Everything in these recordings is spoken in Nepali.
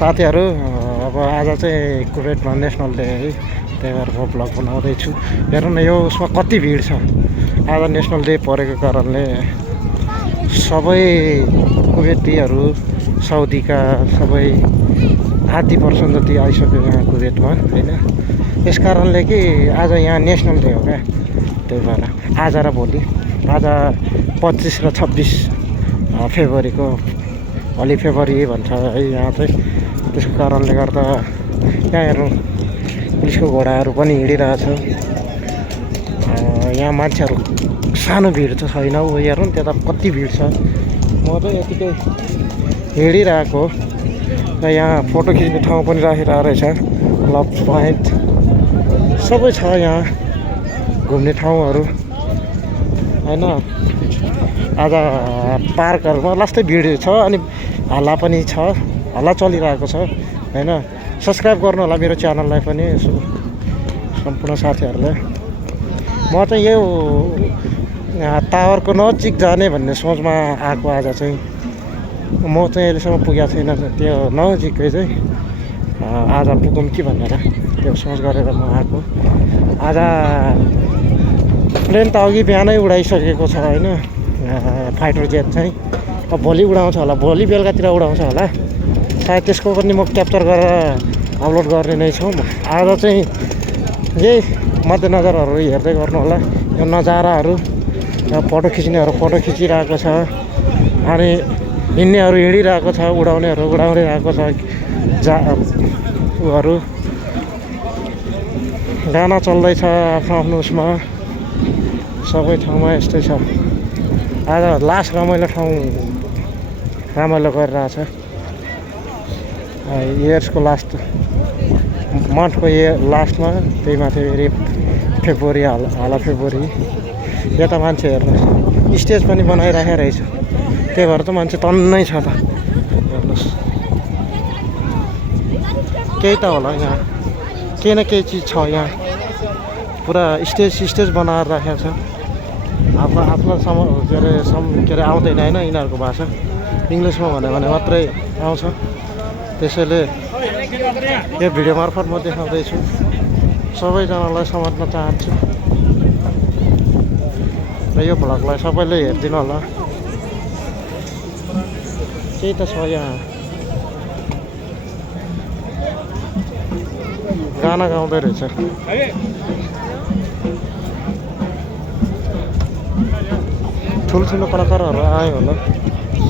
साथीहरू अब आज चाहिँ कुवेतमा नेसनल डे है, त्यही भएर म भ्लग बनाउँदैछु। हेर्नु न यो उसमा कति भिड छ। आज नेसनल डे परेको कारणले सबै कुवेतीहरू साउदीका सबै 80% जति आइसक्यो यहाँ कुवेतमा होइन। यस कारणले कि आज यहाँ नेसनल डे हो क्या, त्यही भएर आज र भोलि, आज 25 र 26 फेब्रुअरीको होली फेब्रुअरी भन्छ है यहाँ चाहिँ। त्यसको कारणले गर्दा यहाँ हेर्नु पुलिसको घोडाहरू पनि हिँडिरहेछ। यहाँ मान्छेहरू सानो भिड त छैन, ऊ हेर्नु नि त्यता कति भिड छ। म चाहिँ यतिकै हिँडिरहेको र यहाँ फोटो खिच्ने ठाउँ पनि राखिरहेको रहेछ, लभ पोइन्ट सबै छ यहाँ घुम्ने ठाउँहरू होइन। आज पार्कहरूमा लास्टै भिड छ अनि हल्ला पनि छ, हल्ला चलिरहेको छ होइन। सब्सक्राइब गर्नु होला मेरो च्यानललाई पनि यसो सम्पूर्ण साथीहरूलाई। म चाहिँ यो टावरको नजिक जाने भन्ने सोचमा आएको आज चाहिँ। म चाहिँ अहिलेसम्म पुगेको छैन त्यो नजिकै चाहिँ, आज पुगौँ कि भनेर त्यो सोच गरेर म आएको। आज प्लेन त अघि बिहानै उडाइसकेको छ होइन, फाइटर जेट चाहिँ। अब भोलि उडाउँछ होला, भोलि बेलुकातिर उडाउँछ होला सायद। त्यसको पनि म क्याप्चर गरेर अपलोड गर्ने नै छु। आज चाहिँ यही मध्यनजरहरू हेर्दै गर्नु होला। यो नजाराहरू, फोटो खिच्नेहरू फोटो खिचिरहेको छ अनि हिँड्नेहरू हिँडिरहेको छ, उडाउनेहरू उडाइरहेको छ। उहरू गाना चल्दैछ आफ्नो आफ्नो उसमा, सबै ठाउँमा यस्तै छ। आज लास्ट रमाइलो ठाउँ रमाइलो गरिरहेछ। इयर्सको लास्ट मन्थको लास्टमा, त्यही माथि फेरि फेब्रुअरी हाला फेब्रुअरी। यता मान्छे हेर्नुहोस् स्टेज पनि बनाइराखेको रहेछ, त्यही भएर त मान्छे टन्नै छ त। हेर्नुहोस् केही त होला यहाँ, केही न केही चिज छ यहाँ। पुरा स्टेज बनाएर राखेको छ। आफ्नो के अरे आउँदैन होइन यिनीहरूको भाषा, इङ्ग्लिसमा भन्यो भने मात्रै आउँछ। त्यसैले यो भिडियो मार्फत म देखाउँदैछु, सबैजनालाई समात्न चाहन्छु र यो भ्लगलाई सबैले हेरिदिनु होला। केही त छ यहाँ, गाना गाउँदै रहेछ। ठुल्ठुलो कलाकारहरू आयो होला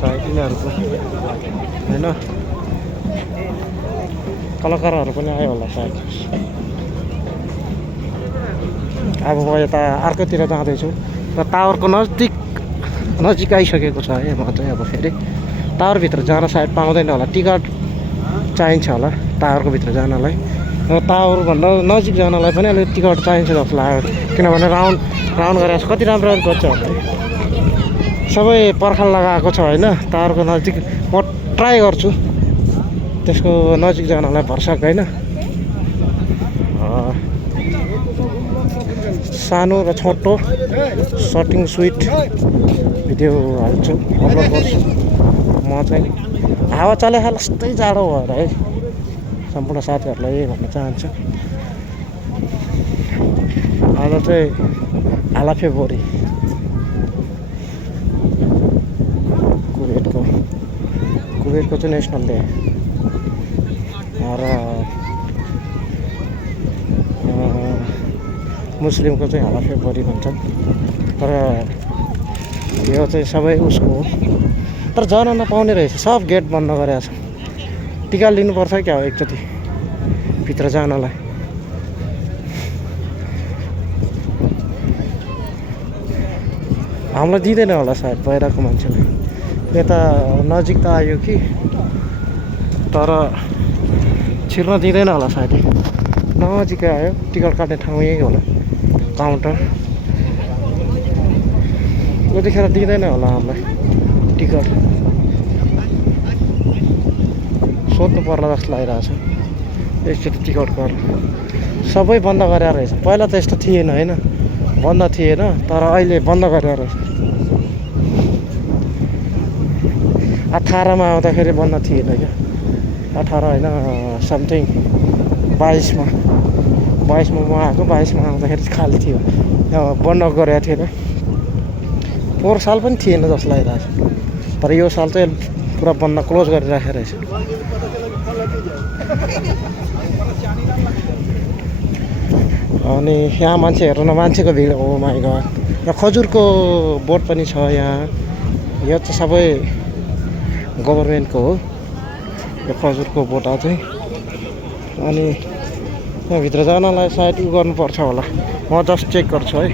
सायद यिनीहरूको होइन, कलाकारहरू पनि आयो होला सायद। अब म यता अर्कोतिर जाँदैछु र टावरको नजिक आइसकेको छ है। म चाहिँ अब फेरि टावरभित्र जान सायद पाउँदैन होला, टिकट चाहिन्छ होला टावरको भित्र जानलाई। र टावरभन्दा नजिक जानलाई पनि अलिक टिकट चाहिन्छ जस्तो लाग्यो, किनभने राउन्ड गरेर कति राम्रो गर्छ होला। सबै पर्खाल लगाएको छ होइन टावरको नजिक। म ट्राई गर्छु त्यसको नजिक जानलाई भरसक होइन। सानो र छोटो सर्टिङ स्विट भिडियो हाल्छु, अपलोड गर्छु म चाहिँ। हावा चले लास्टै जाडो भएर है, सम्पूर्ण साथीहरूलाई यही भन्न चाहन्छु। आज चाहिँ हाला फेब्रुअरी कुवेतको चाहिँ नेसनल डे र मुस्लिमको चाहिँ हाला फेब्रुअरी भन्छन्। तर यो चाहिँ सबै उसको हो, तर जान नपाउने रहेछ, सब गेट बन्द गरेको छ। टिका लिनुपर्छ क्या हो एकचोटि भित्र जानलाई। हामीलाई दिँदैन होला सायद बाहिरको मान्छेलाई। यता नजिक त आयो कि, तर छिर्न दिँदैन होला सायद। नजिकै आयो टिकट काट्ने ठाउँ यही होला काउन्टर यतिखेर दिँदैन होला हामीलाई टिकट सोध्नु पर्ला जस्तो लागिरहेको छ एकचोटि टिकट गर सबै बन्द गरेर रहेछ पहिला त यस्तो थिएन होइन बन्द थिएन तर अहिले बन्द गरेर रहेछ 18मा आउँदाखेरि बन्द थिएन क्या 18 होइन समथिङ 22मा म आएको 22मा आउँदाखेरि खाली थियो बन्द गरेको थिएन पोहोर साल पनि थिएन जस्तो लागिरहेको छ तर यो साल चाहिँ पुरा बन्द क्लोज गरिराखेको रहेछ अनि यहाँ मान्छे हेर्नु न मान्छेको भिड हो माइ गड यहाँ खजुरको बोट पनि छ यहाँ यो चाहिँ सबै गभर्मेन्टको हो यो खजुरको बोटा चाहिँ अनि यहाँभित्र जानलाई सायद उ गर्नुपर्छ होला म जस्ट चेक गर्छु है